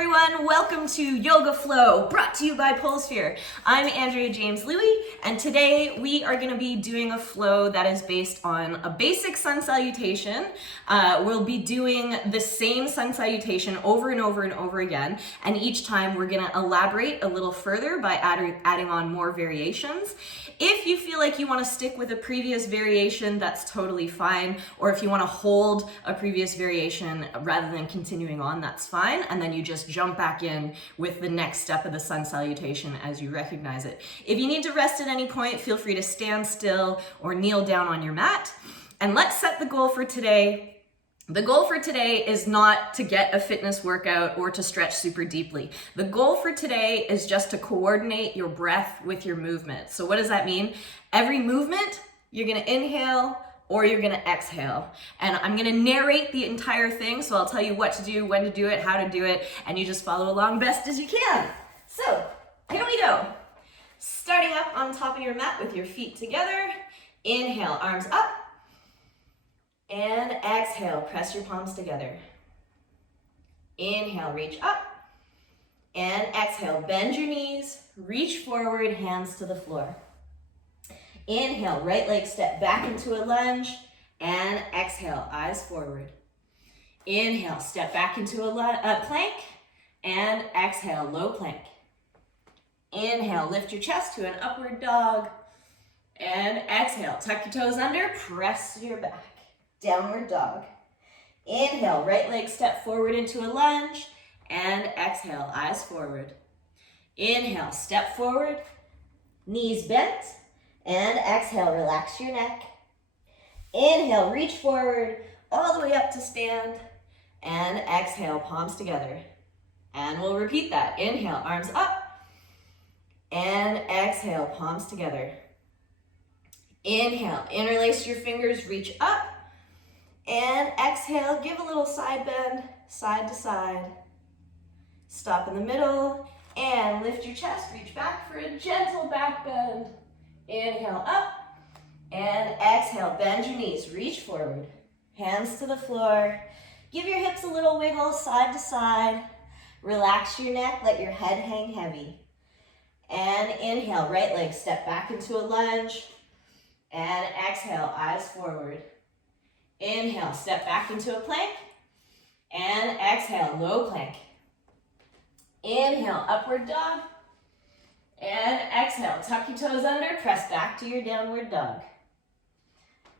everyone, welcome to Yoga Flow, brought to you by Polesphere. I'm Andrea James Lui, and today we are going to be doing a flow that is based on a basic sun salutation. We'll be doing the same sun salutation over and over and over again, and each time we're going to elaborate a little further by adding on more variations. If you feel like you want to stick with a previous variation, that's totally fine, or if you want to hold a previous variation rather than continuing on, that's fine, and then you just jump back in with the next step of the sun salutation as you recognize it. If you need to rest at any point, feel free to stand still or kneel down on your mat. And let's set the goal for today. The goal for today is not to get a fitness workout or to stretch super deeply. The goal for today is just to coordinate your breath with your movement. So what does that mean? Every movement, you're gonna inhale or you're gonna exhale. And I'm gonna narrate the entire thing, so I'll tell you what to do, when to do it, how to do it, and you just follow along best as you can. So, here we go. Starting up on top of your mat with your feet together. Inhale, arms up. And exhale, press your palms together. Inhale, reach up. And exhale, bend your knees, reach forward, hands to the floor. Inhale, right leg step back into a lunge, and exhale, eyes forward. Inhale, step back into a plank, and exhale, low plank. Inhale, lift your chest to an upward dog, and exhale, tuck your toes under, press your back. Downward dog. Inhale, right leg step forward into a lunge, and exhale, eyes forward. Inhale, step forward, knees bent, and exhale, relax your neck. Inhale, reach forward, all the way up to stand, and exhale, palms together. And we'll repeat that. Inhale, arms up, and exhale, palms together. Inhale, interlace your fingers, reach up, and exhale, give a little side bend, side to side. Stop in the middle, and lift your chest, reach back for a gentle back bend. Inhale up, and exhale, bend your knees, reach forward. Hands to the floor. Give your hips a little wiggle, side to side. Relax your neck, let your head hang heavy. And inhale, right leg step back into a lunge. And exhale, eyes forward. Inhale, step back into a plank. And exhale, low plank. Inhale, upward dog. And exhale, tuck your toes under, press back to your downward dog.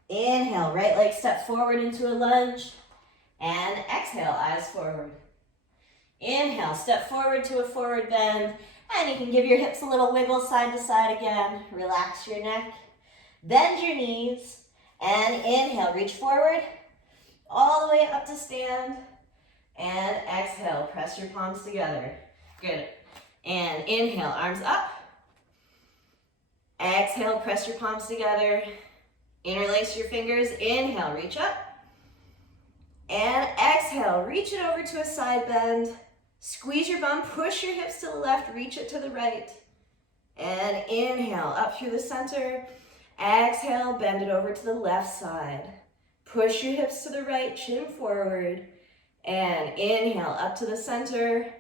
Inhale, right leg step forward into a lunge. And exhale, eyes forward. Inhale, step forward to a forward bend. And you can give your hips a little wiggle side to side again. Relax your neck. Bend your knees. And inhale, reach forward. All the way up to stand. And exhale, press your palms together. Good. And inhale, arms up. Exhale, press your palms together. Interlace your fingers. Inhale, reach up. And exhale, reach it over to a side bend. Squeeze your bum, push your hips to the left, reach it to the right. And inhale, up through the center. Exhale, bend it over to the left side. Push your hips to the right, chin forward. And inhale, up to the center.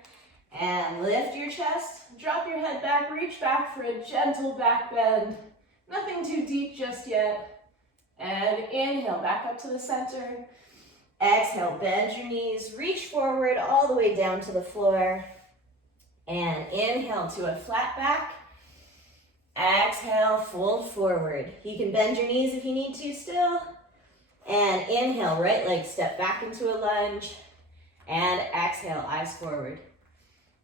And lift your chest, drop your head back, reach back for a gentle back bend. Nothing too deep just yet. And inhale, back up to the center. Exhale, bend your knees, reach forward all the way down to the floor. And inhale to a flat back. Exhale, fold forward. You can bend your knees if you need to still. And inhale, right leg step back into a lunge. And exhale, eyes forward.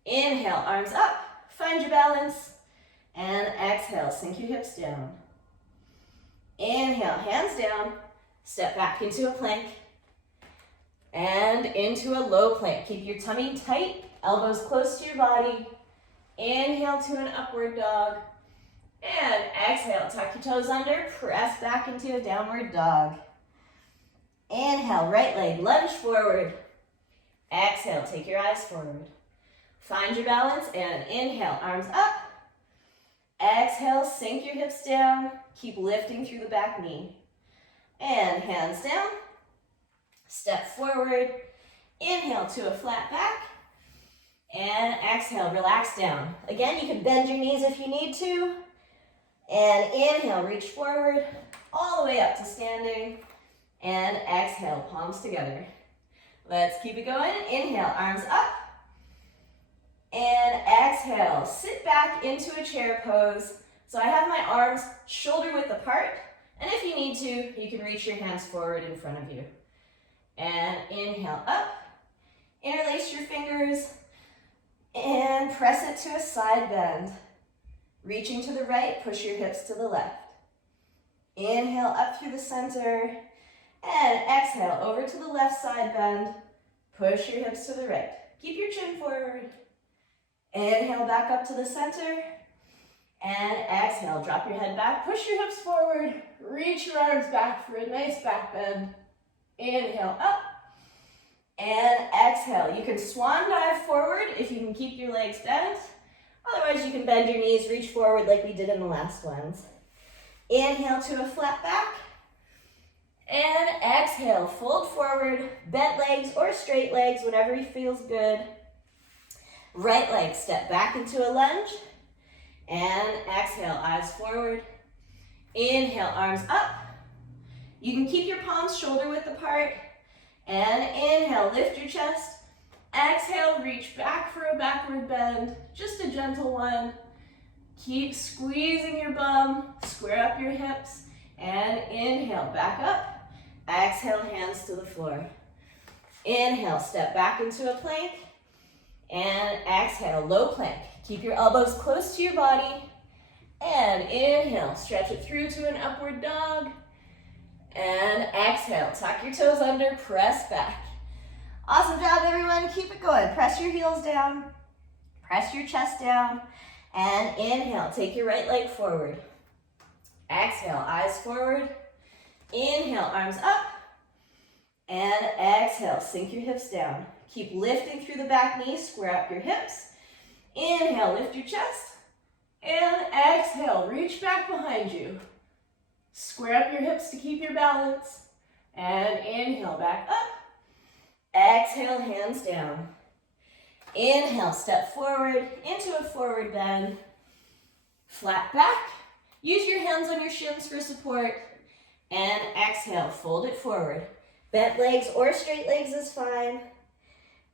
Inhale, arms up, find your balance, and exhale, sink your hips down. Inhale, hands down, step back into a plank, and into a low plank. Keep your tummy tight, elbows close to your body. Inhale to an upward dog, and exhale, tuck your toes under, press back into a downward dog. Inhale, right leg, lunge forward. Exhale, take your eyes forward. Find your balance and inhale, arms up. Exhale, sink your hips down. Keep lifting through the back knee. And hands down. Step forward. Inhale to a flat back. And exhale, relax down. Again, you can bend your knees if you need to. And inhale, reach forward, all the way up to standing. And exhale, palms together. Let's keep it going. Inhale, arms up. And exhale, sit back into a chair pose. So I have my arms shoulder width apart. And if you need to, you can reach your hands forward in front of you. And inhale up. Interlace your fingers. And press it to a side bend. Reaching to the right, push your hips to the left. Inhale up through the center. And exhale over to the left side bend. Push your hips to the right. Keep your chin forward. Inhale back up to the center. And exhale, drop your head back. Push your hips forward. Reach your arms back for a nice back bend. Inhale up. And exhale. You can swan dive forward if you can keep your legs bent. Otherwise, you can bend your knees, reach forward like we did in the last ones. Inhale to a flat back. And exhale, fold forward, bent legs or straight legs, whatever feels good. Right leg, step back into a lunge. And exhale, eyes forward. Inhale, arms up. You can keep your palms shoulder width apart. And inhale, lift your chest. Exhale, reach back for a backward bend. Just a gentle one. Keep squeezing your bum. Square up your hips. And inhale, back up. Exhale, hands to the floor. Inhale, step back into a plank. And exhale, low plank. Keep your elbows close to your body. And inhale, stretch it through to an upward dog. And exhale, tuck your toes under, press back. Awesome job, everyone. Keep it going. Press your heels down. Press your chest down. And inhale, take your right leg forward. Exhale, eyes forward. Inhale, arms up. And exhale, sink your hips down. Keep lifting through the back knee, square up your hips. Inhale, lift your chest. And exhale, reach back behind you. Square up your hips to keep your balance. And inhale, back up. Exhale, hands down. Inhale, step forward into a forward bend. Flat back. Use your hands on your shins for support. And exhale, fold it forward. Bent legs or straight legs is fine.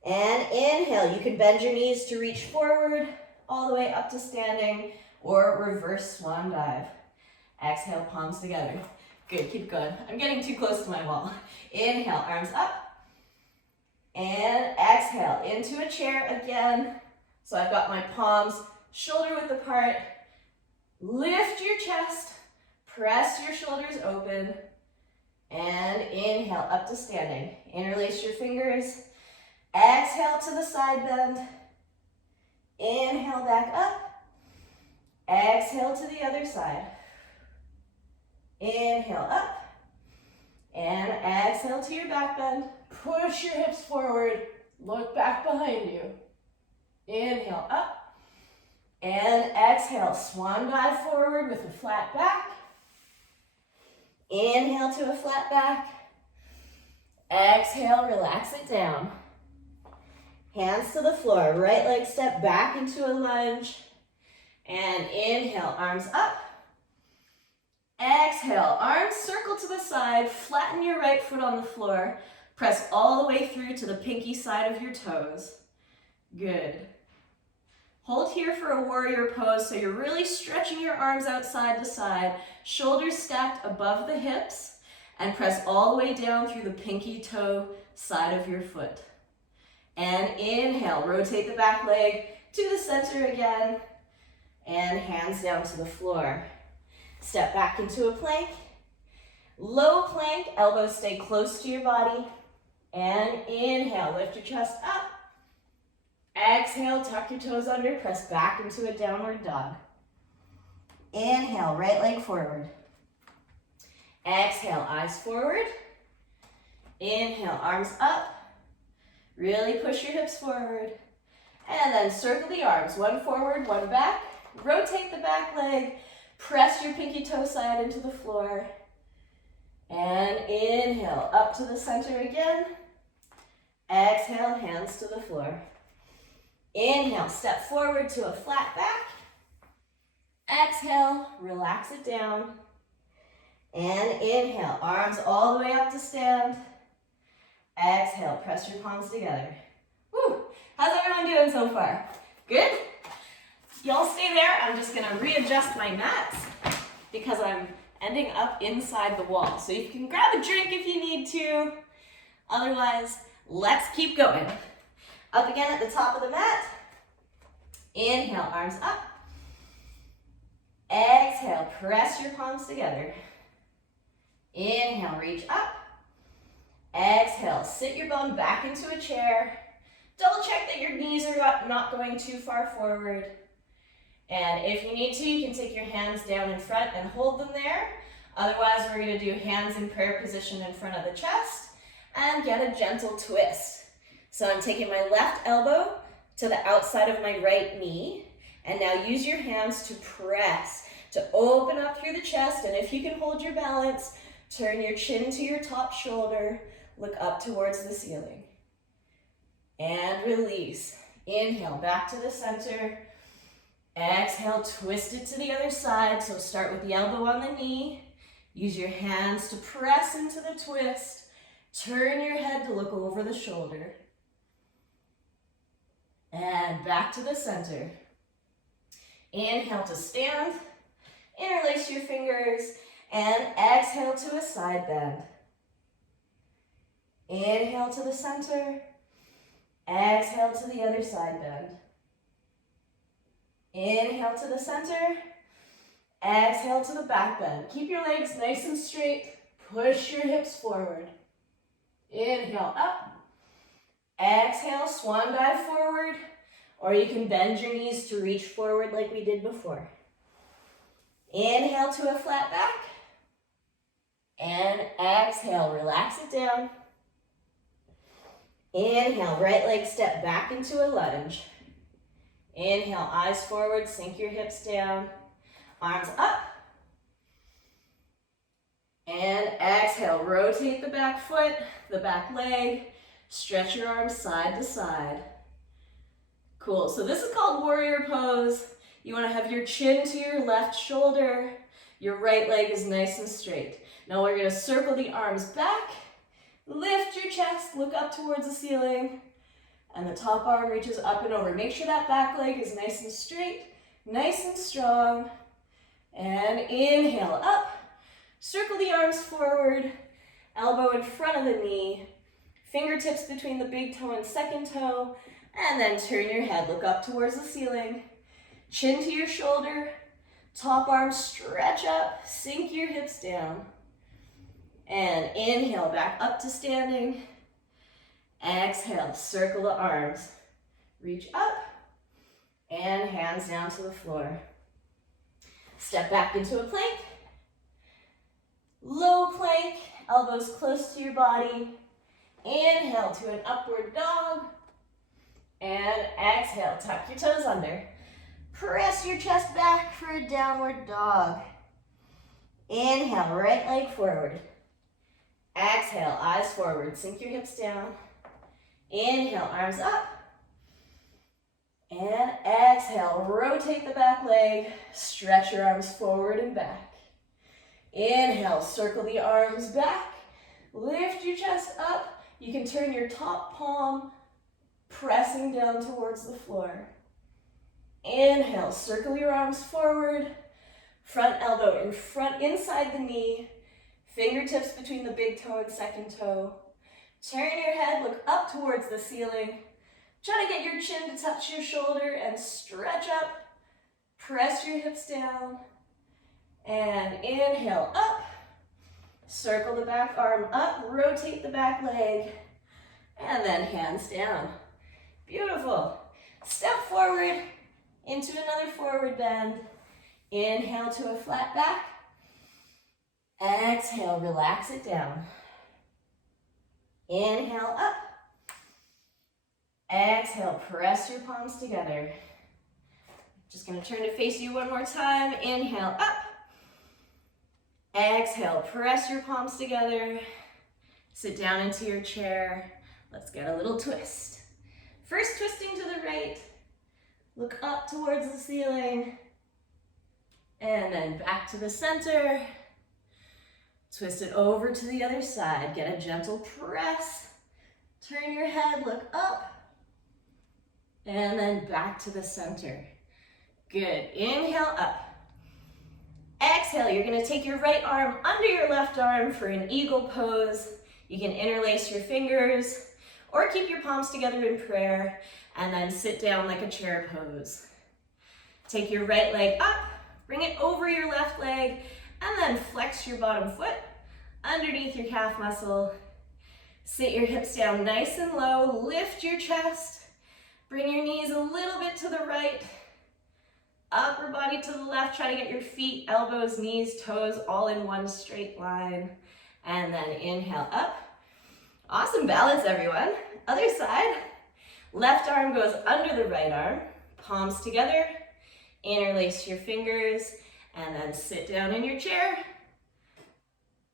And inhale, you can bend your knees to reach forward all the way up to standing or reverse swan dive. Exhale, palms together. Good, keep going. I'm getting too close to my wall. Inhale, arms up. And exhale, into a chair again. So I've got my palms shoulder width apart. Lift your chest. Press your shoulders open. And inhale, up to standing. Interlace your fingers. Exhale to the side bend. Inhale, back up. Exhale to the other side. Inhale, up. And exhale to your back bend. Push your hips forward. Look back behind you. Inhale, up. And exhale, swan dive forward with a flat back. Inhale to a flat back. Exhale, relax it down. Hands to the floor. Right leg step back into a lunge. And inhale, arms up. Exhale, arms circle to the side. Flatten your right foot on the floor. Press all the way through to the pinky side of your toes. Good. Hold here for a warrior pose so you're really stretching your arms out side to side, shoulders stacked above the hips, and press all the way down through the pinky toe side of your foot. And inhale, rotate the back leg to the center again, and hands down to the floor. Step back into a plank. Low plank, elbows stay close to your body. And inhale, lift your chest up. Exhale, tuck your toes under, press back into a downward dog. Inhale, right leg forward. Exhale, eyes forward. Inhale, arms up. Really push your hips forward. And then circle the arms, one forward, one back. Rotate the back leg. Press your pinky toe side into the floor. And inhale, up to the center again. Exhale, hands to the floor. Inhale, step forward to a flat back. Exhale, relax it down. And inhale, arms all the way up to stand. Exhale, press your palms together. Woo! How's everyone doing so far? Good? Y'all stay there. I'm just gonna readjust my mats because I'm ending up inside the wall. So you can grab a drink if you need to. Otherwise, let's keep going. Up again at the top of the mat. Inhale, arms up. Exhale, press your palms together. Inhale, reach up. Exhale, sit your bum back into a chair. Double check that your knees are not going too far forward. And if you need to, you can take your hands down in front and hold them there. Otherwise, we're going to do hands in prayer position in front of the chest and get a gentle twist. So I'm taking my left elbow to the outside of my right knee. And now use your hands to press, to open up through the chest. And if you can hold your balance, turn your chin to your top shoulder. Look up towards the ceiling. And release. Inhale, back to the center. Exhale, twist it to the other side. So start with the elbow on the knee. Use your hands to press into the twist. Turn your head to look over the shoulder. And back to the center. Inhale to stand. Interlace your fingers. And exhale to a side bend. Inhale to the center. Exhale to the other side bend. Inhale to the center. Exhale to the back bend. Keep your legs nice and straight. Push your hips forward. Inhale up. Exhale, swan dive forward. Or you can bend your knees to reach forward like we did before. Inhale to a flat back. And exhale, relax it down. Inhale, right leg step back into a lunge. Inhale, eyes forward, sink your hips down. Arms up. And exhale, rotate the back foot, the back leg. Stretch your arms side to side. Cool, so this is called warrior pose. You want to have your chin to your left shoulder. Your right leg is nice and straight. Now we're going to circle the arms back. Lift your chest, look up towards the ceiling. And the top arm reaches up and over. Make sure that back leg is nice and straight, nice and strong. And inhale up. Circle the arms forward. Elbow in front of the knee. Fingertips between the big toe and second toe. And then turn your head, look up towards the ceiling. Chin to your shoulder. Top arm stretch up. Sink your hips down. And inhale, back up to standing. Exhale, circle the arms. Reach up. And hands down to the floor. Step back into a plank. Low plank, elbows close to your body. Inhale to an upward dog. And exhale, tuck your toes under. Press your chest back for a downward dog. Inhale, right leg forward. Exhale, eyes forward, sink your hips down. Inhale, arms up. And exhale, rotate the back leg. Stretch your arms forward and back. Inhale, circle the arms back. Lift your chest up. You can turn your top palm, pressing down towards the floor. Inhale, circle your arms forward. Front elbow in front, inside the knee. Fingertips between the big toe and second toe. Turn your head, look up towards the ceiling. Try to get your chin to touch your shoulder and stretch up. Press your hips down. And inhale up. Circle the back arm up, rotate the back leg. And then hands down. Beautiful. Step forward into another forward bend. Inhale to a flat back. Exhale, relax it down. Inhale up. Exhale, press your palms together. Just gonna turn to face you one more time. Inhale up. Exhale, press your palms together. Sit down into your chair. Let's get a little twist. First twisting to the right, Look up towards the ceiling. And then back to the center. Twist it over to the other side. Get a gentle press. Turn your head, look up. And then back to the center. Good. Inhale up. Exhale, you're going to take your right arm under your left arm for an eagle pose. You can interlace your fingers or keep your palms together in prayer and then sit down like a chair pose. Take your right leg up, bring it over your left leg, and then flex your bottom foot underneath your calf muscle. Sit your hips down nice and low, lift your chest, bring your knees a little bit to the right, upper body to the left. Try to get your feet, elbows, knees, toes all in one straight line. And then inhale up. Awesome balance, everyone. Other side. Left arm goes under the right arm. Palms together. Interlace your fingers. And then sit down in your chair.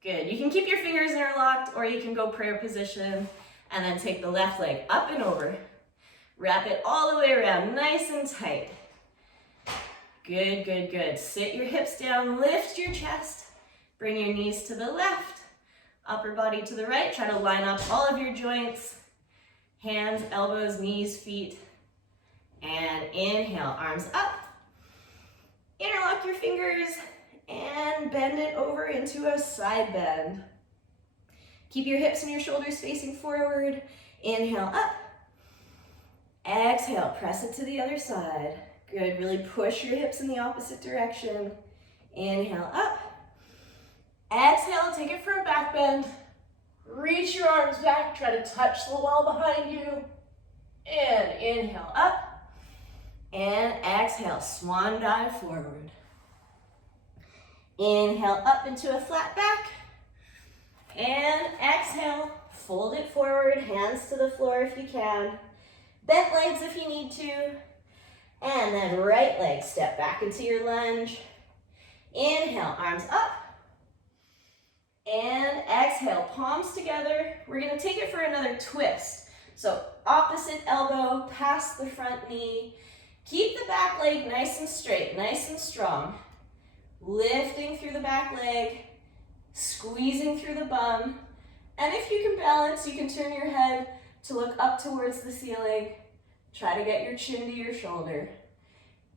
Good. You can keep your fingers interlocked or you can go prayer position. And then take the left leg up and over. Wrap it all the way around, nice and tight. Good, good, good. Sit your hips down, lift your chest. Bring your knees to the left, upper body to the right. Try to line up all of your joints. Hands, elbows, knees, feet. And inhale, arms up. Interlock your fingers and bend it over into a side bend. Keep your hips and your shoulders facing forward. Inhale up. Exhale, press it to the other side. Good, really push your hips in the opposite direction. Inhale up. Exhale, take it for a back bend. Reach your arms back, try to touch the wall behind you. And inhale up. And exhale, swan dive forward. Inhale up into a flat back. And exhale, fold it forward, hands to the floor if you can. Bent legs if you need to. And then right leg, step back into your lunge. Inhale, arms up. And exhale, palms together. We're gonna take it for another twist. So opposite elbow, past the front knee. Keep the back leg nice and straight, nice and strong. Lifting through the back leg, squeezing through the bum. And if you can balance, you can turn your head to look up towards the ceiling. Try to get your chin to your shoulder.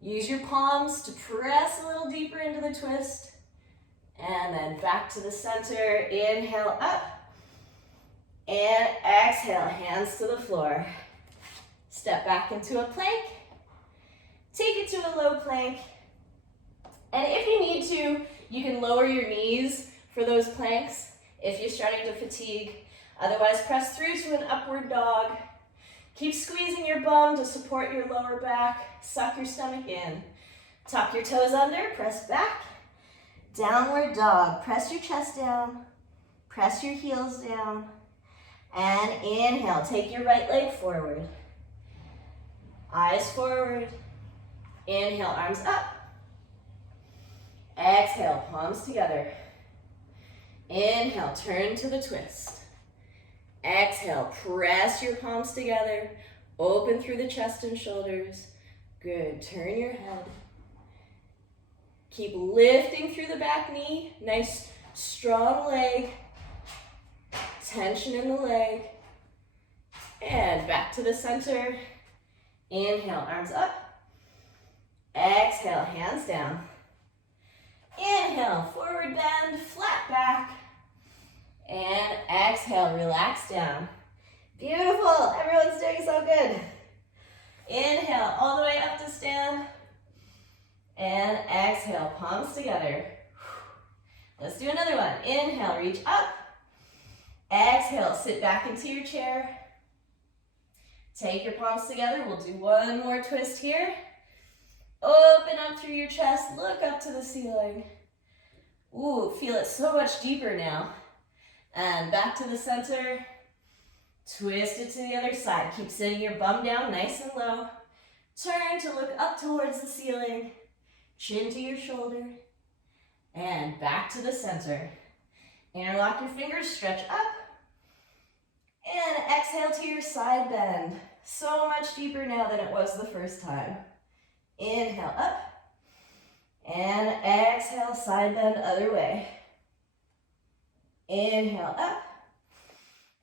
Use your palms to press a little deeper into the twist. And then back to the center. Inhale up. And exhale, hands to the floor. Step back into a plank. Take it to a low plank. And if you need to, you can lower your knees for those planks if you're starting to fatigue. Otherwise, press through to an upward dog. Keep squeezing your bum to support your lower back. Suck your stomach in. Tuck your toes under, press back. Downward dog. Press your chest down. Press your heels down. And inhale, take your right leg forward. Eyes forward. Inhale, arms up. Exhale, palms together. Inhale, turn to the twist. Exhale, press your palms together. Open through the chest and shoulders. Good, turn your head. Keep lifting through the back knee. Nice, strong leg. Tension in the leg. And back to the center. Inhale, arms up. Exhale, hands down. Inhale, forward bend, flat back. And exhale, relax down. Beautiful, everyone's doing so good. Inhale, all the way up to stand. And exhale, palms together. Let's do another one. Inhale, reach up. Exhale, sit back into your chair. Take your palms together. We'll do one more twist here. Open up through your chest, look up to the ceiling. Ooh, feel it so much deeper now. And back to the center. Twist it to the other side. Keep sitting your bum down nice and low. Turn to look up towards the ceiling. Chin to your shoulder. And back to the center. Interlock your fingers, stretch up. And exhale to your side bend. So much deeper now than it was the first time. Inhale up. And exhale, side bend other way. Inhale up.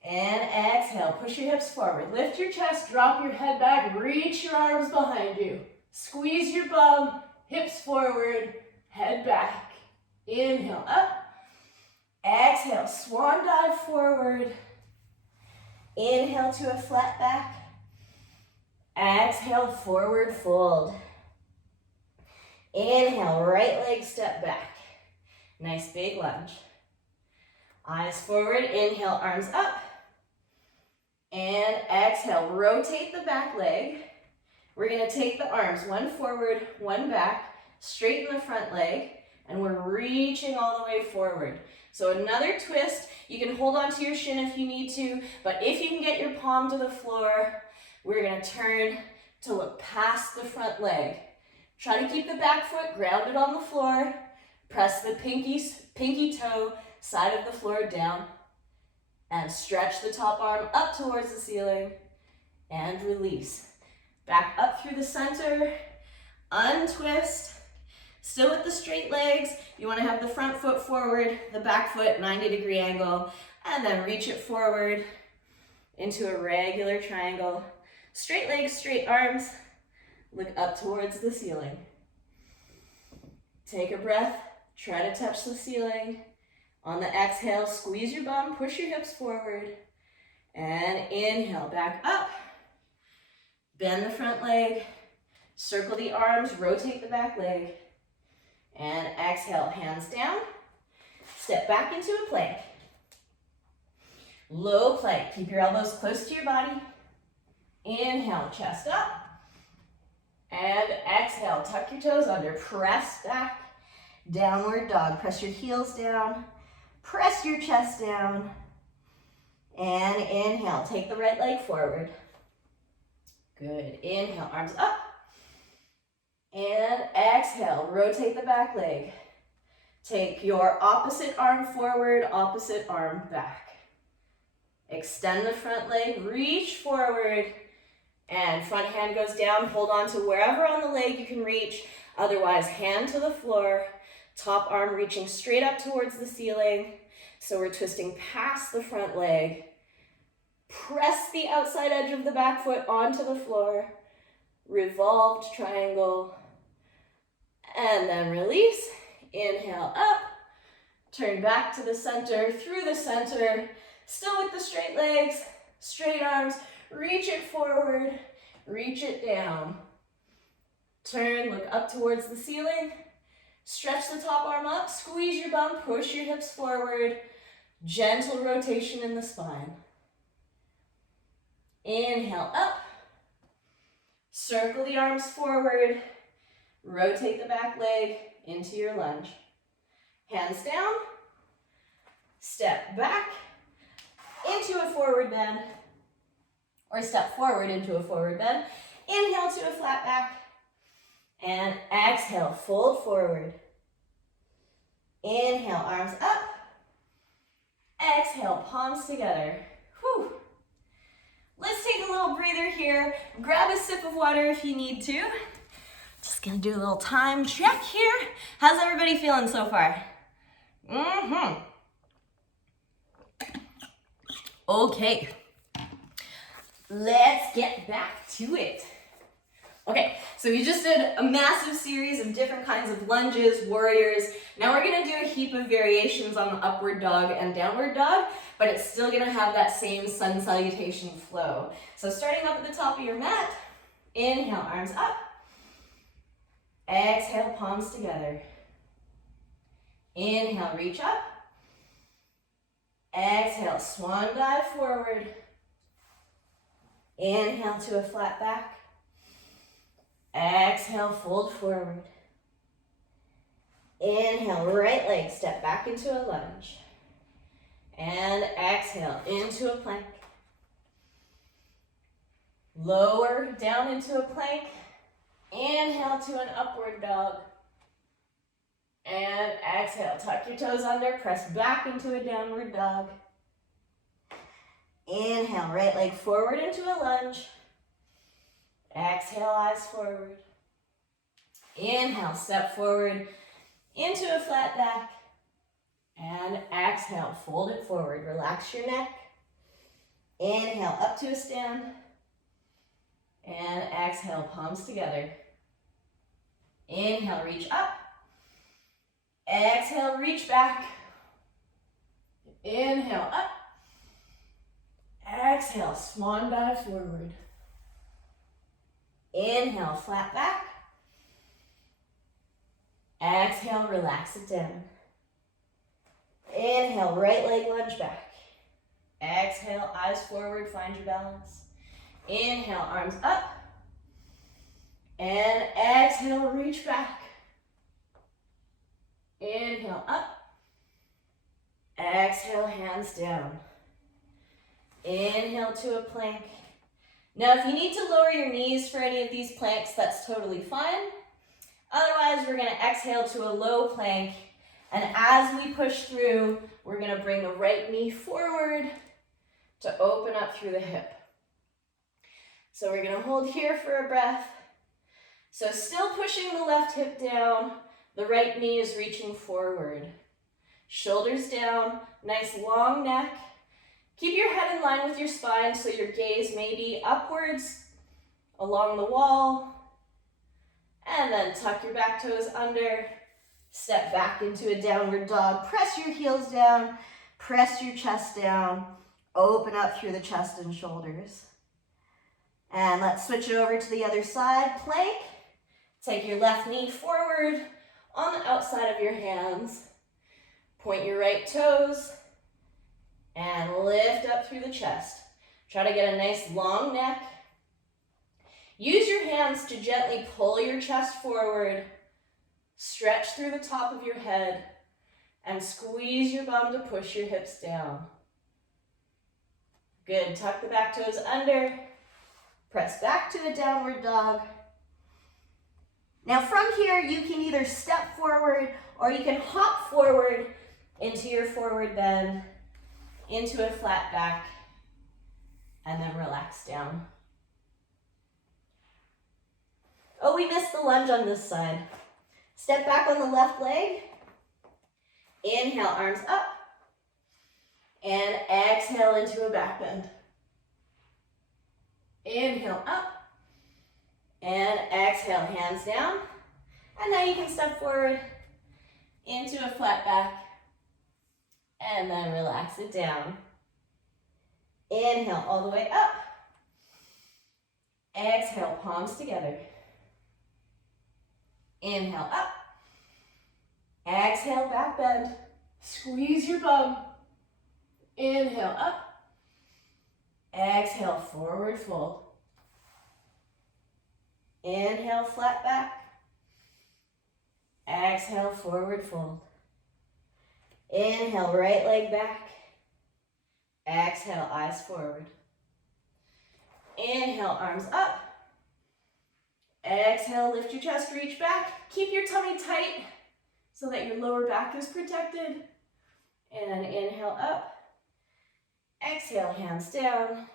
And exhale, push your hips forward. Lift your chest, drop your head back, reach your arms behind you. Squeeze your bum, hips forward, head back. Inhale up. Exhale, swan dive forward. Inhale to a flat back. Exhale, forward fold. Inhale, right leg step back. Nice big lunge. Eyes forward, inhale, arms up. And exhale, rotate the back leg. We're gonna take the arms, one forward, one back, straighten the front leg, and we're reaching all the way forward. So another twist. You can hold onto your shin if you need to, but if you can get your palm to the floor, we're gonna turn to look past the front leg. Try to keep the back foot grounded on the floor. Press the pinky toe, side of the floor down, and stretch the top arm up towards the ceiling, and release. Back up through the center, untwist. Still with the straight legs, you want to have the front foot forward, the back foot 90-degree angle, and then reach it forward into a regular triangle. Straight legs, straight arms, look up towards the ceiling. Take a breath, try to touch the ceiling. On the exhale, squeeze your bum, push your hips forward, and inhale, back up. Bend the front leg, circle the arms, rotate the back leg, and exhale, hands down. Step back into a plank. Low plank, keep your elbows close to your body. Inhale, chest up. And exhale, tuck your toes under, press back. Downward dog, press your heels down. Press your chest down. And inhale, take the right leg forward. Good, inhale, arms up. And exhale, rotate the back leg. Take your opposite arm forward, opposite arm back. Extend the front leg, reach forward, and front hand goes down. Hold on to wherever on the leg you can reach. Otherwise, hand to the floor, top arm reaching straight up towards the ceiling. So we're twisting past the front leg. Press the outside edge of the back foot onto the floor. Revolved triangle. And then release. Inhale up. Turn back to the center, through the center. Still with the straight legs, straight arms. Reach it forward, reach it down. Turn, look up towards the ceiling. Stretch the top arm up, squeeze your bum, push your hips forward. Gentle rotation in the spine. Inhale up. Circle the arms forward. Rotate the back leg into your lunge. Hands down. Step back into a forward bend. Or step forward into a forward bend. Inhale to a flat back. And exhale, fold forward. Inhale, arms up. Exhale, palms together. Whew. Let's take a little breather here. Grab a sip of water if you need to. Just gonna do a little time check here. How's everybody feeling so far? Okay. Let's get back to it. Okay, so we just did a massive series of different kinds of lunges, warriors. Now we're gonna do a heap of variations on the upward dog and downward dog, but it's still gonna have that same sun salutation flow. So starting up at the top of your mat, inhale, arms up. Exhale, palms together. Inhale, reach up. Exhale, swan dive forward. Inhale to a flat back. Exhale, fold forward. Inhale, right leg, step back into a lunge. And exhale, into a plank. Lower down into a plank. Inhale to an upward dog. And exhale, tuck your toes under, press back into a downward dog. Inhale, right leg forward into a lunge. Exhale, eyes forward. Inhale, step forward into a flat back. And exhale, fold it forward. Relax your neck. Inhale, up to a stand. And exhale, palms together. Inhale, reach up. Exhale, reach back. Inhale, up. Exhale, swan dive forward. Inhale, flat back. Exhale, relax it down. Inhale, right leg lunge back. Exhale, eyes forward, find your balance. Inhale, arms up. And exhale, reach back. Inhale, up. Exhale, hands down. Inhale to a plank. Now, if you need to lower your knees for any of these planks, that's totally fine. Otherwise, we're going to exhale to a low plank. And as we push through, we're going to bring the right knee forward to open up through the hip. So we're going to hold here for a breath. So still pushing the left hip down, the right knee is reaching forward. Shoulders down, nice long neck. Keep your head in line with your spine so your gaze may be upwards along the wall. And then tuck your back toes under. Step back into a downward dog. Press your heels down. Press your chest down. Open up through the chest and shoulders. And let's switch it over to the other side. Plank. Take your left knee forward on the outside of your hands. Point your right toes. And lift up through the chest. Try to get a nice long neck. Use your hands to gently pull your chest forward. Stretch through the top of your head. And squeeze your bum to push your hips down. Good. Tuck the back toes under. Press back to a downward dog. Now from here, you can either step forward or you can hop forward into your forward bend, into a flat back, and then relax down. Oh, we missed the lunge on this side. Step back on the left leg. Inhale, arms up. And exhale into a back bend. Inhale, up. And exhale, hands down. And now you can step forward into a flat back. And then relax it down. Inhale all the way up. Exhale, palms together. Inhale up. Exhale, back bend. Squeeze your bum. Inhale up. Exhale, forward fold. Inhale, flat back. Exhale, forward fold. Inhale, right leg back. Exhale, eyes forward. Inhale, arms up. Exhale, lift your chest, reach back. Keep your tummy tight so that your lower back is protected. And inhale up. Exhale, hands down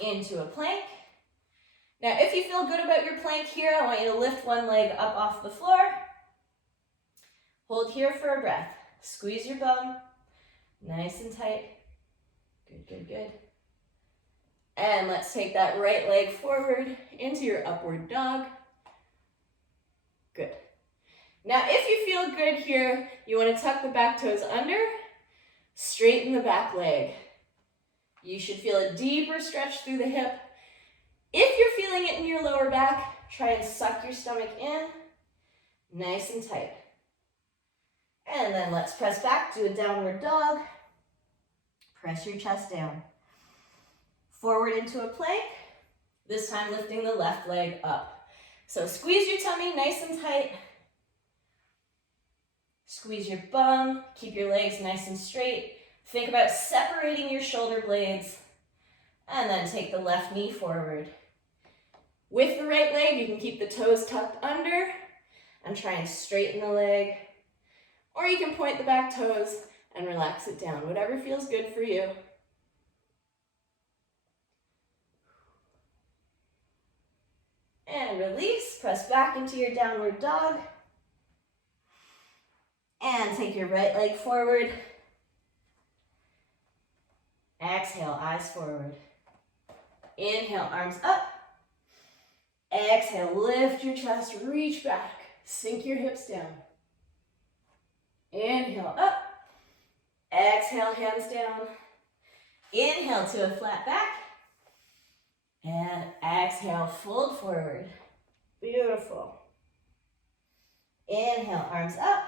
into a plank. Now, if you feel good about your plank here, I want you to lift one leg up off the floor. Hold here for a breath. Squeeze your bum, nice and tight. Good, good, good. And let's take that right leg forward into your upward dog. Good. Now, if you feel good here, you want to tuck the back toes under, straighten the back leg. You should feel a deeper stretch through the hip. If you're feeling it in your lower back, try and suck your stomach in, nice and tight. And then let's press back to a downward dog. Press your chest down. Forward into a plank, this time lifting the left leg up. So squeeze your tummy nice and tight. Squeeze your bum, keep your legs nice and straight. Think about separating your shoulder blades. And then take the left knee forward. With the right leg, you can keep the toes tucked under and try and straighten the leg. Or you can point the back toes and relax it down, whatever feels good for you. And release, press back into your downward dog. And take your right leg forward. Exhale, eyes forward. Inhale, arms up. Exhale, lift your chest, reach back. Sink your hips down. Inhale, up. Exhale, hands down. Inhale to a flat back. And exhale, fold forward. Beautiful. Inhale, arms up.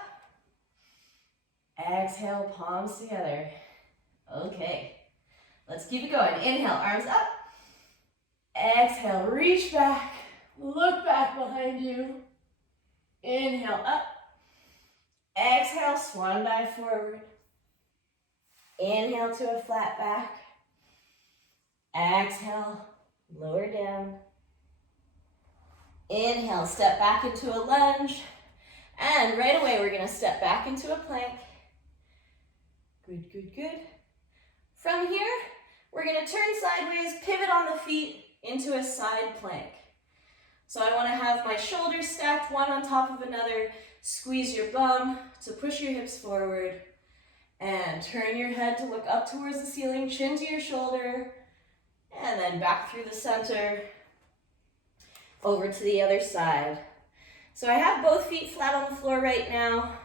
Exhale, palms together. Okay, let's keep it going. Inhale, arms up. Exhale, reach back. Look back behind you. Inhale, up. Exhale, swan dive forward. Inhale to a flat back. Exhale, lower down. Inhale, step back into a lunge. And right away, we're gonna step back into a plank. Good, good, good. From here, we're gonna turn sideways, pivot on the feet into a side plank. So I wanna have my shoulders stacked one on top of another, squeeze your bum to push your hips forward, and turn your head to look up towards the ceiling, chin to your shoulder, and then back through the center, over to the other side. So I have both feet flat on the floor right now.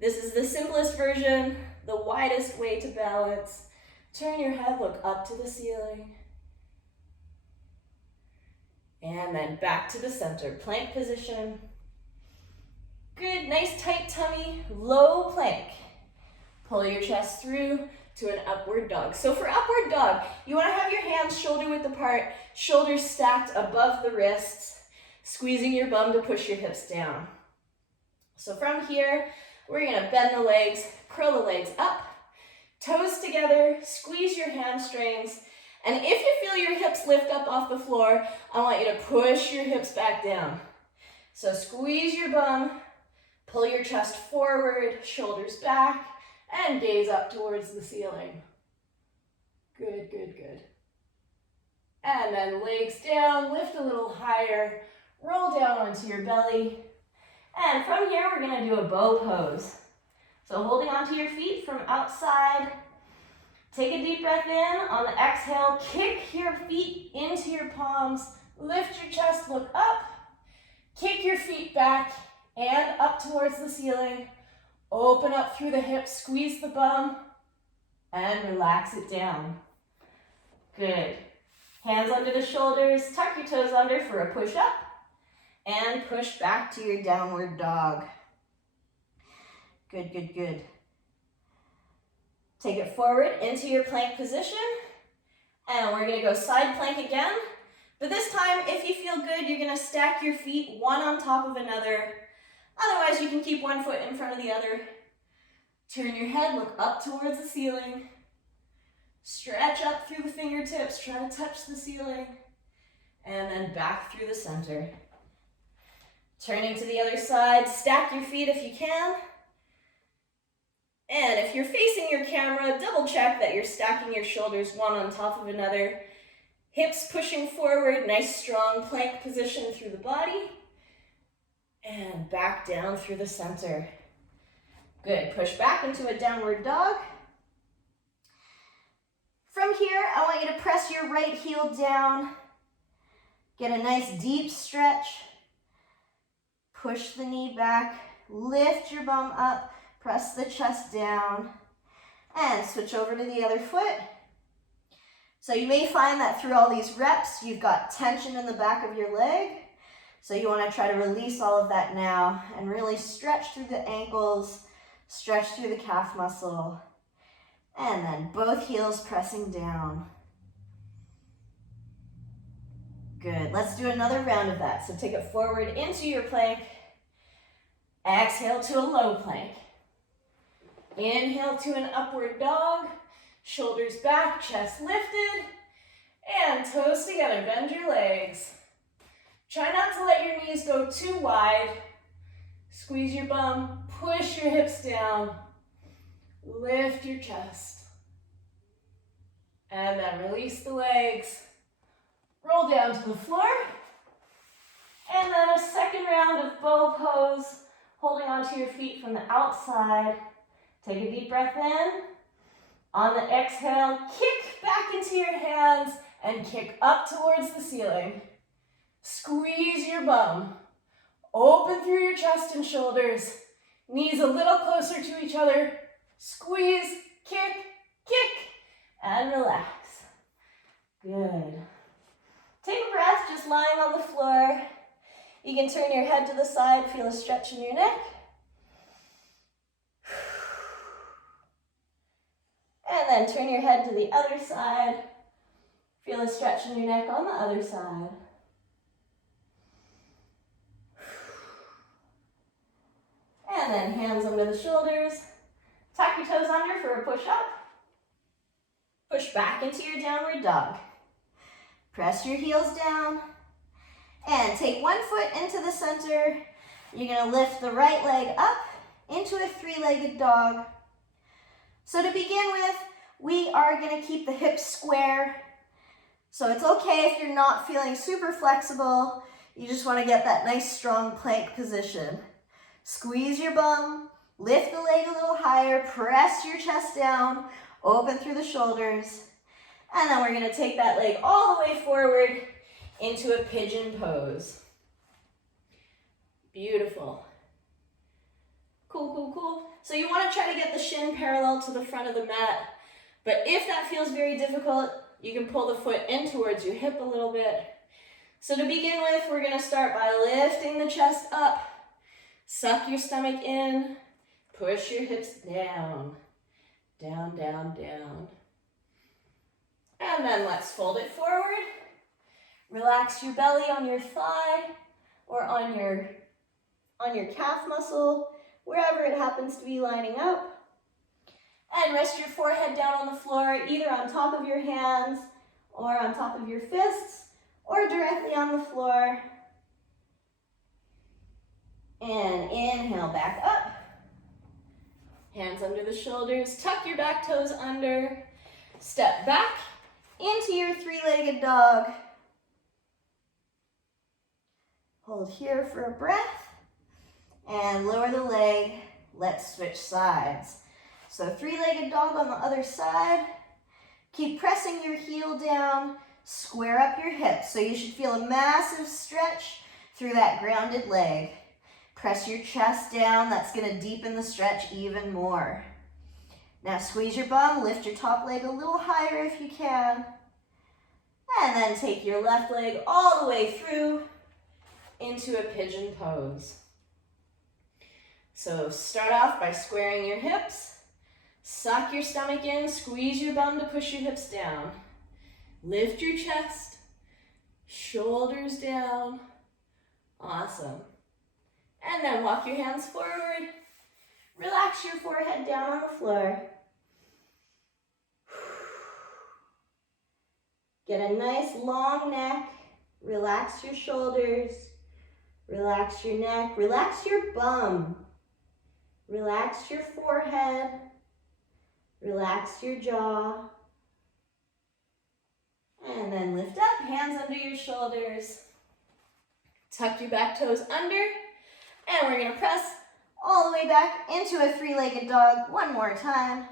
This is the simplest version, the widest way to balance. Turn your head, look up to the ceiling. And then back to the center, plank position. Good, nice tight tummy, low plank. Pull your chest through to an upward dog. So for upward dog, you wanna have your hands shoulder width apart, shoulders stacked above the wrists, squeezing your bum to push your hips down. So from here, we're gonna bend the legs, curl the legs up, toes together, squeeze your hamstrings, and if you feel your hips lift up off the floor, I want you to push your hips back down. So squeeze your bum, pull your chest forward, shoulders back, and gaze up towards the ceiling. Good, good, good. And then legs down, lift a little higher, roll down onto your belly. And from here, we're gonna do a bow pose. So holding onto your feet from outside, take a deep breath in. On the exhale, kick your feet into your palms, lift your chest, look up, kick your feet back and up towards the ceiling. Open up through the hips, squeeze the bum, and relax it down. Good. Hands under the shoulders, tuck your toes under for a push up, and push back to your downward dog. Good, good, good. Take it forward into your plank position, and we're gonna go side plank again. But this time, if you feel good, you're gonna stack your feet one on top of another. Otherwise, you can keep one foot in front of the other. Turn your head, look up towards the ceiling. Stretch up through the fingertips, try to touch the ceiling. And then back through the center. Turning to the other side, stack your feet if you can. And if you're facing your camera, double check that you're stacking your shoulders one on top of another. Hips pushing forward, nice strong plank position through the body. And back down through the center. Good, push back into a downward dog. From here, I want you to press your right heel down. Get a nice deep stretch. Push the knee back, lift your bum up, press the chest down, and switch over to the other foot. So you may find that through all these reps, you've got tension in the back of your leg. So you want to try to release all of that now and really stretch through the ankles, stretch through the calf muscle, and then both heels pressing down. Good, let's do another round of that. So take it forward into your plank. Exhale to a low plank. Inhale to an upward dog. Shoulders back, chest lifted, and toes together. Bend your legs. Try not to let your knees go too wide. Squeeze your bum, push your hips down, lift your chest. And then release the legs. Roll down to the floor. And then a second round of bow pose, holding onto your feet from the outside. Take a deep breath in. On the exhale, kick back into your hands and kick up towards the ceiling. Squeeze your bum. Open through your chest and shoulders. Knees a little closer to each other. Squeeze, kick, kick, and relax. Good. Take a breath just lying on the floor. You can turn your head to the side, feel a stretch in your neck. And then turn your head to the other side. Feel a stretch in your neck on the other side. And then hands under the shoulders. Tuck your toes under for a push-up. Push back into your downward dog. Press your heels down. And take one foot into the center. You're going to lift the right leg up into a three-legged dog. So to begin with, we are going to keep the hips square. So it's okay if you're not feeling super flexible. You just want to get that nice strong plank position. Squeeze your bum, lift the leg a little higher, press your chest down, open through the shoulders. And then we're going to take that leg all the way forward into a pigeon pose. Beautiful. Cool, cool, cool. So you want to try to get the shin parallel to the front of the mat. But if that feels very difficult, you can pull the foot in towards your hip a little bit. So to begin with, we're going to start by lifting the chest up. Suck your stomach in. Push your hips down. Down, down, down. And then let's fold it forward. Relax your belly on your thigh or on your calf muscle, wherever it happens to be lining up. And rest your forehead down on the floor, either on top of your hands or on top of your fists or directly on the floor. And inhale back up. Hands under the shoulders, tuck your back toes under. Step back into your three-legged dog. Hold here for a breath. And lower the leg. Let's switch sides. So three-legged dog on the other side. Keep pressing your heel down. Square up your hips. So you should feel a massive stretch through that grounded leg. Press your chest down. That's going to deepen the stretch even more. Now squeeze your bum. Lift your top leg a little higher if you can. And then take your left leg all the way through into a pigeon pose. So start off by squaring your hips. Suck your stomach in. Squeeze your bum to push your hips down. Lift your chest. Shoulders down. Awesome. And then walk your hands forward. Relax your forehead down on the floor. Get a nice long neck. Relax your shoulders. Relax your neck. Relax your bum. Relax your forehead. Relax your jaw. And then lift up, hands under your shoulders. Tuck your back toes under. And we're going to press all the way back into a three-legged dog one more time.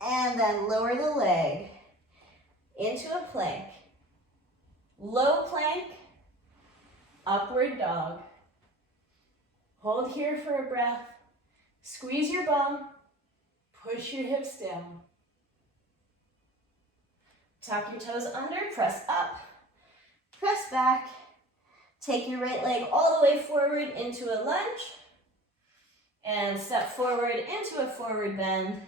And then lower the leg into a plank. Low plank, upward dog. Hold here for a breath. Squeeze your bum. Push your hips down. Tuck your toes under, press up, press back. Take your right leg all the way forward into a lunge. And step forward into a forward bend.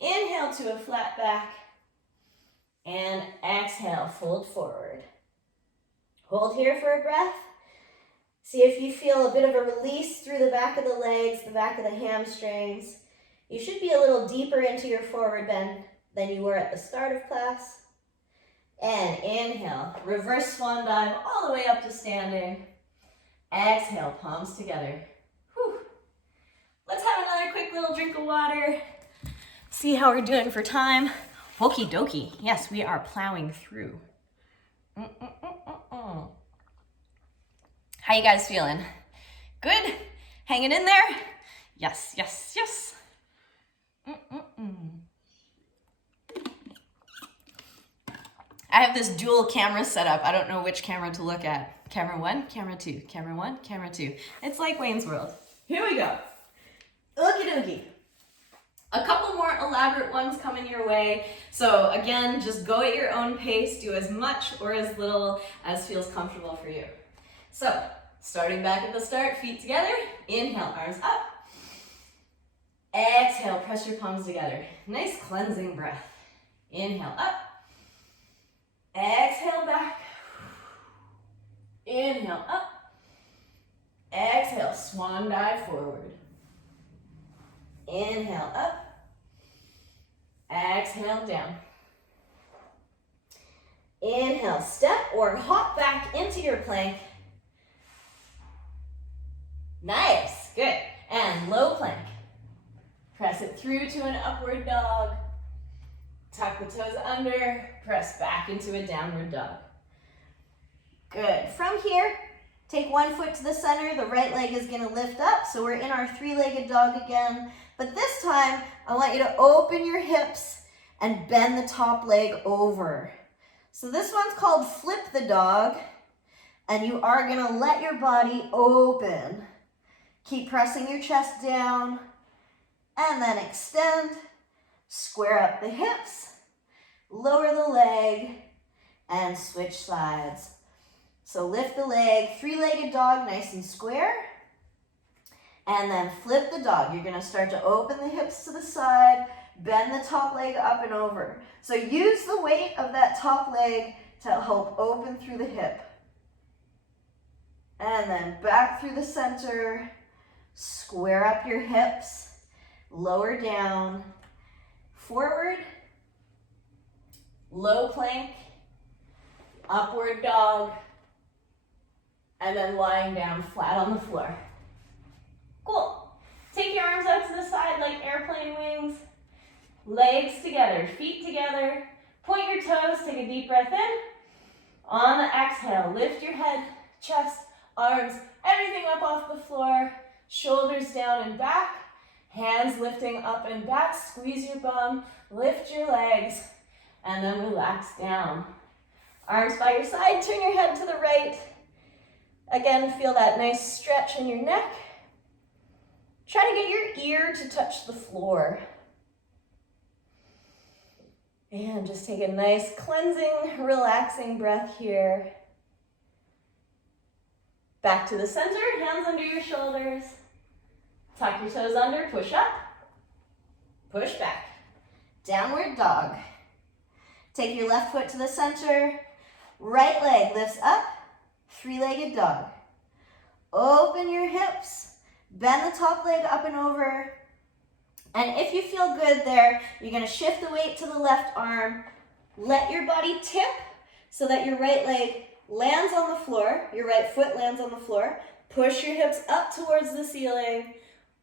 Inhale to a flat back. And exhale, fold forward. Hold here for a breath. See if you feel a bit of a release through the back of the legs, the back of the hamstrings. You should be a little deeper into your forward bend than you were at the start of class. And inhale, reverse swan dive all the way up to standing. Exhale, palms together. Whew. Let's have another quick little drink of water. See how we're doing for time. Okie dokie. Yes, we are plowing through. How you guys feeling? Good? Hanging in there? Yes, yes, yes. I have this dual camera set up. I don't know which camera to look at. Camera 1, camera 2, camera 1, camera 2. It's like Wayne's World. Here we go. Okie dokie. A couple more elaborate ones coming your way. So again, just go at your own pace. Do as much or as little as feels comfortable for you. So starting back at the start, feet together. Inhale, arms up. Exhale, press your palms together. Nice cleansing breath. Inhale, up. Exhale, back. Inhale, up. Exhale, swan dive forward. Inhale, up. Exhale, down. Inhale, step or hop back into your plank. Nice, good. And low plank. Press it through to an upward dog. Tuck the toes under, press back into a downward dog. Good. From here, take one foot to the center. The right leg is going to lift up, so we're in our three-legged dog again. But this time, I want you to open your hips and bend the top leg over. So this one's called flip the dog, and you are going to let your body open. Keep pressing your chest down, and then extend. Square up the hips, lower the leg, and switch sides. So lift the leg, three-legged dog, nice and square. And then flip the dog. You're going to start to open the hips to the side, bend the top leg up and over. So use the weight of that top leg to help open through the hip. And then back through the center, square up your hips, lower down, forward, low plank, upward dog, and then lying down flat on the floor. Cool. Take your arms out to the side like airplane wings. Legs together, feet together. Point your toes, take a deep breath in. On the exhale, lift your head, chest, arms, everything up off the floor. Shoulders down and back. Hands lifting up and back, squeeze your bum, lift your legs, and then relax down. Arms by your side, turn your head to the right. Again, feel that nice stretch in your neck. Try to get your ear to touch the floor. And just take a nice cleansing, relaxing breath here. Back to the center, hands under your shoulders. Tuck your toes under, push up, push back. Downward dog. Take your left foot to the center, right leg lifts up, three-legged dog. Open your hips, bend the top leg up and over. And if you feel good there, you're gonna shift the weight to the left arm, let your body tip so that your right leg lands on the floor, your right foot lands on the floor. Push your hips up towards the ceiling.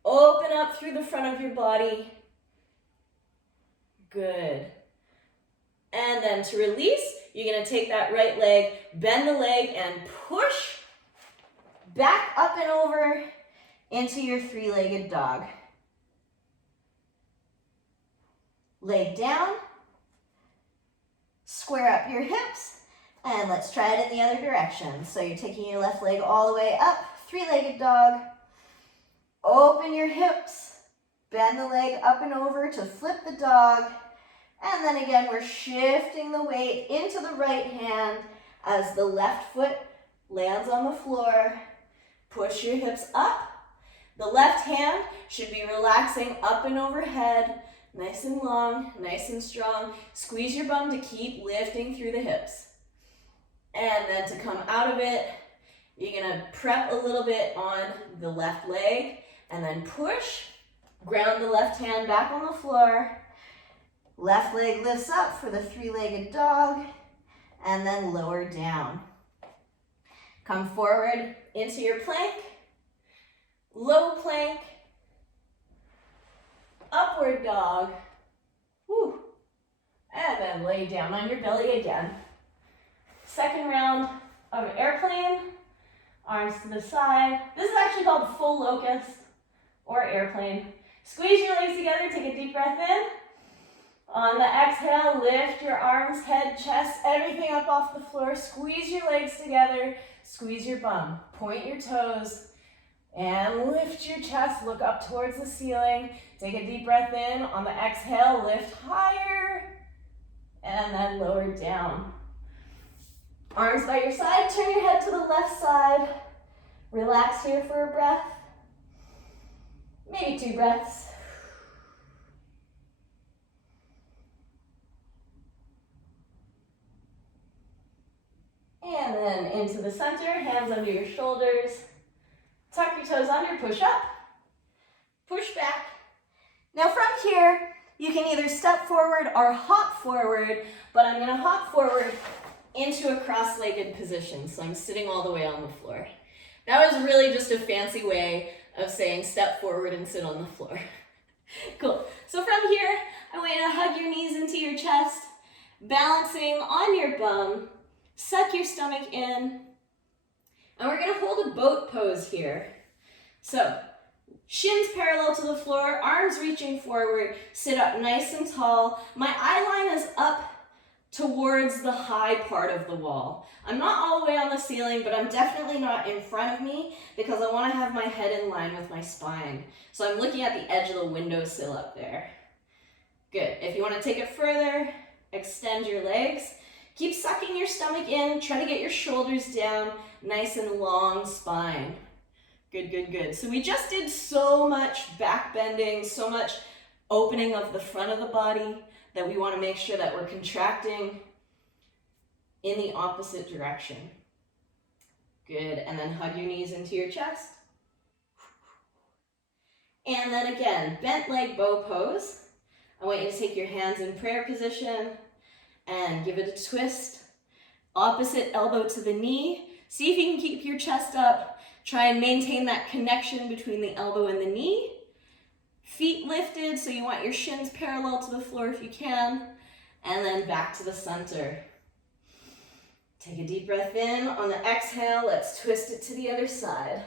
Open up through the front of your body. Good. And then to release, you're going to take that right leg, bend the leg, and push back up and over into your three-legged dog. Leg down. Square up your hips. And let's try it in the other direction. So you're taking your left leg all the way up, three-legged dog. Open your hips, bend the leg up and over to flip the dog, and then again we're shifting the weight into the right hand as the left foot lands on the floor. Push your hips up. The left hand should be relaxing up and overhead, nice and long, nice and strong. Squeeze your bum to keep lifting through the hips. And then to come out of it, you're gonna prep a little bit on the left leg, and then push, ground the left hand back on the floor. Left leg lifts up for the three-legged dog, and then lower down. Come forward into your plank, low plank, upward dog, whew. And then lay down on your belly again. Second round of airplane, arms to the side. This is actually called full locust or airplane. Squeeze your legs together, take a deep breath in. On the exhale, lift your arms, head, chest, everything up off the floor. Squeeze your legs together, squeeze your bum. Point your toes and lift your chest. Look up towards the ceiling. Take a deep breath in. On the exhale, lift higher and then lower down. Arms by your side, turn your head to the left side. Relax here for a breath. Maybe 2 breaths. And then into the center, hands under your shoulders. Tuck your toes under, push up, push back. Now from here, you can either step forward or hop forward, but I'm gonna hop forward into a cross-legged position, so I'm sitting all the way on the floor. That was really just a fancy way of saying step forward and sit on the floor. Cool. So from here, I want you to hug your knees into your chest, balancing on your bum, suck your stomach in, and we're gonna hold a boat pose here. So, shins parallel to the floor, arms reaching forward, sit up nice and tall. My eye line is up towards the high part of the wall. I'm not all the way on the ceiling, but I'm definitely not in front of me because I want to have my head in line with my spine. So I'm looking at the edge of the windowsill up there. Good. If you want to take it further, extend your legs. Keep sucking your stomach in. Try to get your shoulders down. Nice and long spine. Good, good, good. So we just did so much back bending, so much opening of the front of the body that we want to make sure that we're contracting in the opposite direction. Good. And then hug your knees into your chest. And then again, bent leg bow pose. I want you to take your hands in prayer position and give it a twist. Opposite elbow to the knee. See if you can keep your chest up. Try and maintain that connection between the elbow and the knee. Feet lifted, so you want your shins parallel to the floor if you can. And then back to the center. Take a deep breath in. On the exhale, let's twist it to the other side.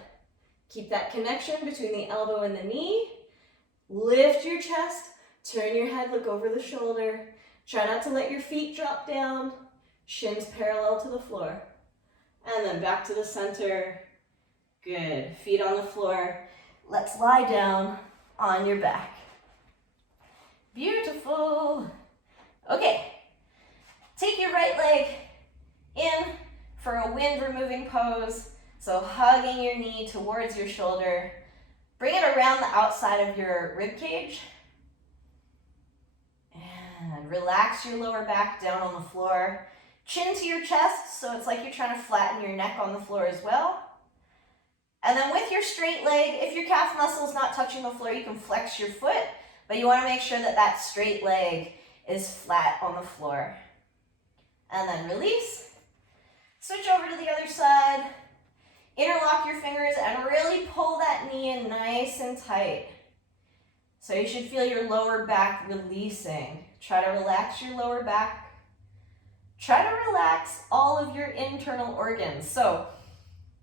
Keep that connection between the elbow and the knee. Lift your chest. Turn your head, look over the shoulder. Try not to let your feet drop down. Shins parallel to the floor. And then back to the center. Good. Feet on the floor. Let's lie down on your back. Beautiful. Okay. Take your right leg in for a wind removing pose. So hugging your knee towards your shoulder. Bring it around the outside of your rib cage. And relax your lower back down on the floor. Chin to your chest, so it's like you're trying to flatten your neck on the floor as well. And then with your straight leg, if your calf muscle is not touching the floor, you can flex your foot, but you want to make sure that that straight leg is flat on the floor. And then release. Switch over to the other side. Interlock your fingers and really pull that knee in nice and tight. So you should feel your lower back releasing. Try to relax your lower back. Try to relax all of your internal organs. So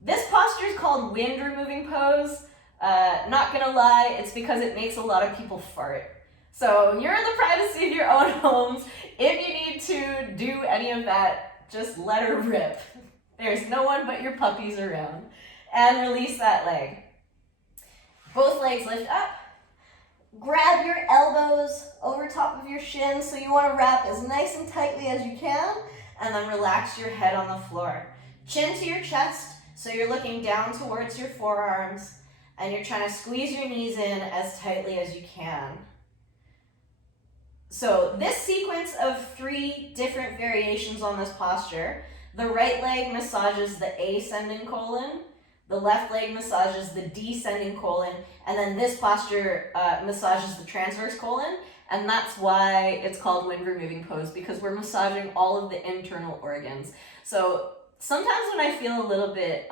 this posture is called wind removing pose. Not gonna lie, it's because it makes a lot of people fart. So you're in the privacy of your own homes. If you need to do any of that, just let her rip. There's no one but your puppies around. And release that leg. Both legs lift up. Grab your elbows over top of your shins, so you want to wrap as nice and tightly as you can, and then relax your head on the floor. Chin to your chest, so you're looking down towards your forearms, and you're trying to squeeze your knees in as tightly as you can. So this sequence of 3 different variations on this posture, the right leg massages the ascending colon, the left leg massages the descending colon, and then this posture massages the transverse colon, and that's why it's called wind removing pose, because we're massaging all of the internal organs. So sometimes when I feel a little bit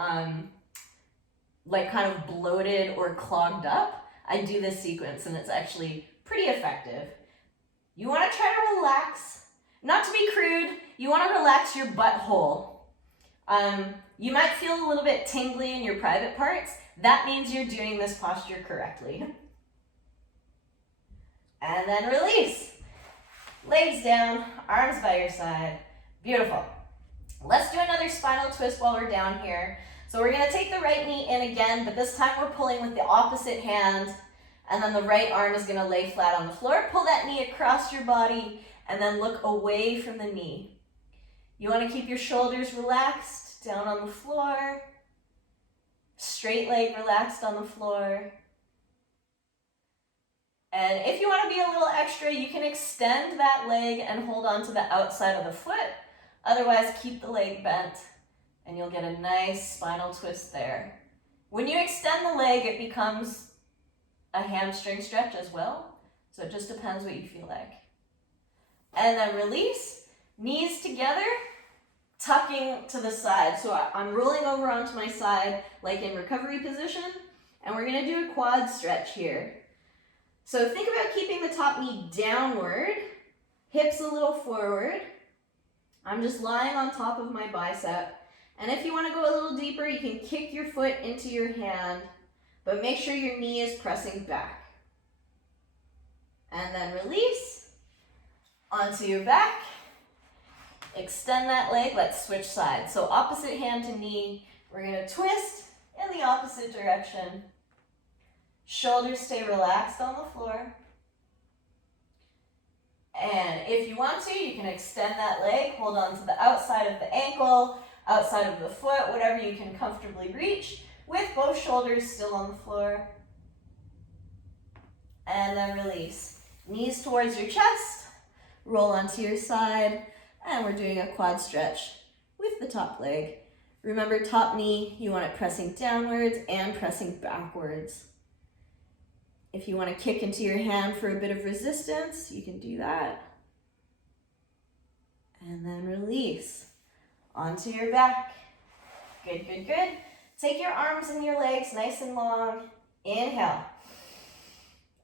like kind of bloated or clogged up, I do this sequence, and it's actually pretty effective. You want to try to relax, not to be crude, you want to relax your butthole. You might feel a little bit tingly in your private parts. That means you're doing this posture correctly. And then release. Legs down, arms by your side. Beautiful. Let's do another spinal twist while we're down here. So we're going to take the right knee in again, but this time we're pulling with the opposite hand, and then the right arm is going to lay flat on the floor. Pull that knee across your body, and then look away from the knee. You want to keep your shoulders relaxed down on the floor. Straight leg relaxed on the floor. And if you want to be a little extra, you can extend that leg and hold on to the outside of the foot. Otherwise, keep the leg bent and you'll get a nice spinal twist there. When you extend the leg, it becomes a hamstring stretch as well. So it just depends what you feel like. And then release, knees together, tucking to the side. So I'm rolling over onto my side like in recovery position, and we're gonna do a quad stretch here. So think about keeping the top knee downward, hips a little forward. I'm just lying on top of my bicep. And if you want to go a little deeper, you can kick your foot into your hand, but make sure your knee is pressing back. And then release onto your back. Extend that leg. Let's switch sides. So opposite hand to knee. We're going to twist in the opposite direction. Shoulders stay relaxed on the floor. And if you want to, you can extend that leg, hold on to the outside of the ankle, outside of the foot, whatever you can comfortably reach, with both shoulders still on the floor. And then release. Knees towards your chest, roll onto your side, and we're doing a quad stretch with the top leg. Remember, top knee, you want it pressing downwards and pressing backwards. If you want to kick into your hand for a bit of resistance, you can do that. And then release onto your back. Good, good, good. Take your arms and your legs nice and long. Inhale.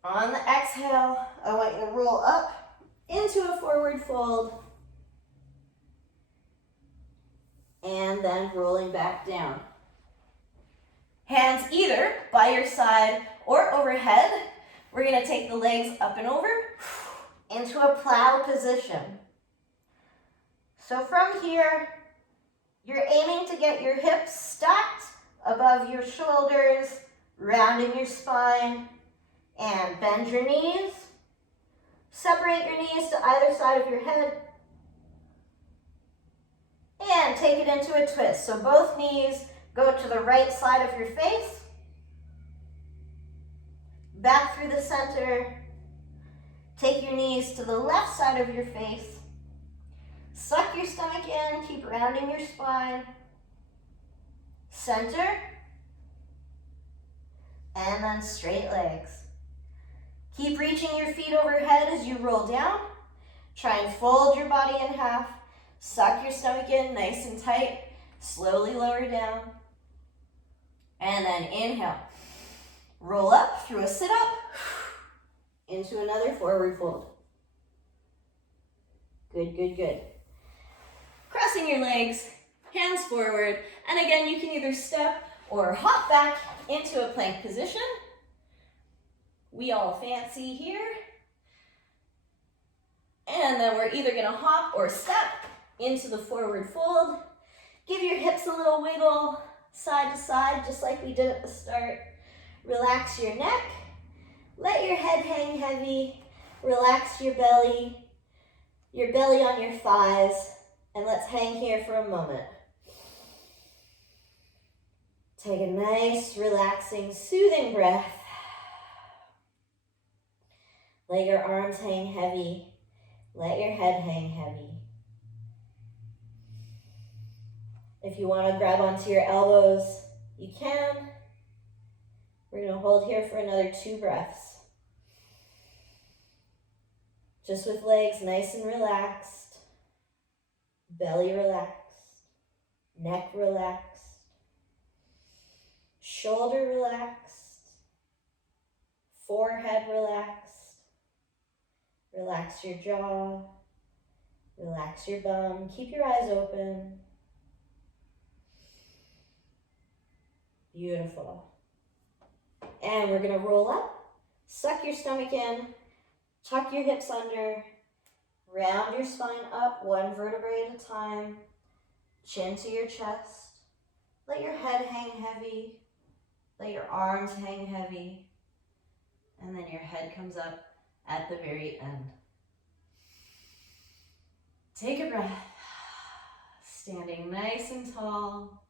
On the exhale, I want you to roll up into a forward fold. And then rolling back down. Hands either by your side or overhead. We're going to take the legs up and over into a plow position. So from here, you're aiming to get your hips stacked above your shoulders, rounding your spine, and bend your knees. Separate your knees to either side of your head. And take it into a twist. So both knees go to the right side of your face, back through the center. Take your knees to the left side of your face. Suck your stomach in, keep rounding your spine. Center. And then straight legs. Keep reaching your feet overhead as you roll down. Try and fold your body in half. Suck your stomach in nice and tight. Slowly lower down. And then inhale. Roll up through a sit-up into another forward fold. Good, good, good. Crossing your legs, hands forward, and again, you can either step or hop back into a plank position. We all fancy here. And then we're either gonna hop or step into the forward fold. Give your hips a little wiggle, side to side, just like we did at the start. Relax your neck. Let your head hang heavy. Relax your belly on your thighs. And let's hang here for a moment. Take a nice, relaxing, soothing breath. Let your arms hang heavy. Let your head hang heavy. If you want to grab onto your elbows, you can. We're going to hold here for another 2 breaths. Just with legs nice and relaxed, belly relaxed, neck relaxed, shoulder relaxed, forehead relaxed. Relax your jaw, relax your bum, keep your eyes open. Beautiful. And we're gonna roll up, suck your stomach in, tuck your hips under, round your spine up one vertebrae at a time, chin to your chest. Let your head hang heavy, let your arms hang heavy, and then your head comes up at the very end. Take a breath, standing nice and tall.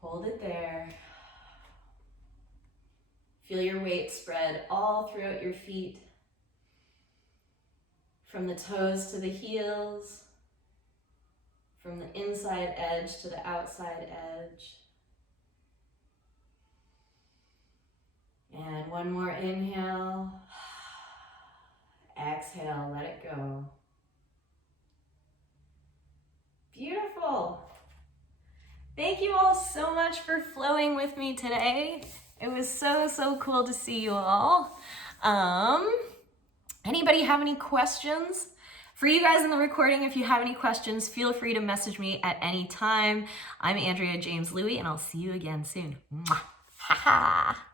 Hold it there. Feel your weight spread all throughout your feet, from the toes to the heels, from the inside edge to the outside edge. And one more inhale. Exhale, let it go. Beautiful. Thank you all so much for flowing with me today. It was so cool to see you all. Anybody have any questions? For you guys in the recording, if you have any questions, feel free to message me at any time. I'm Andrea James Lui, and I'll see you again soon. Mwah. Ha ha.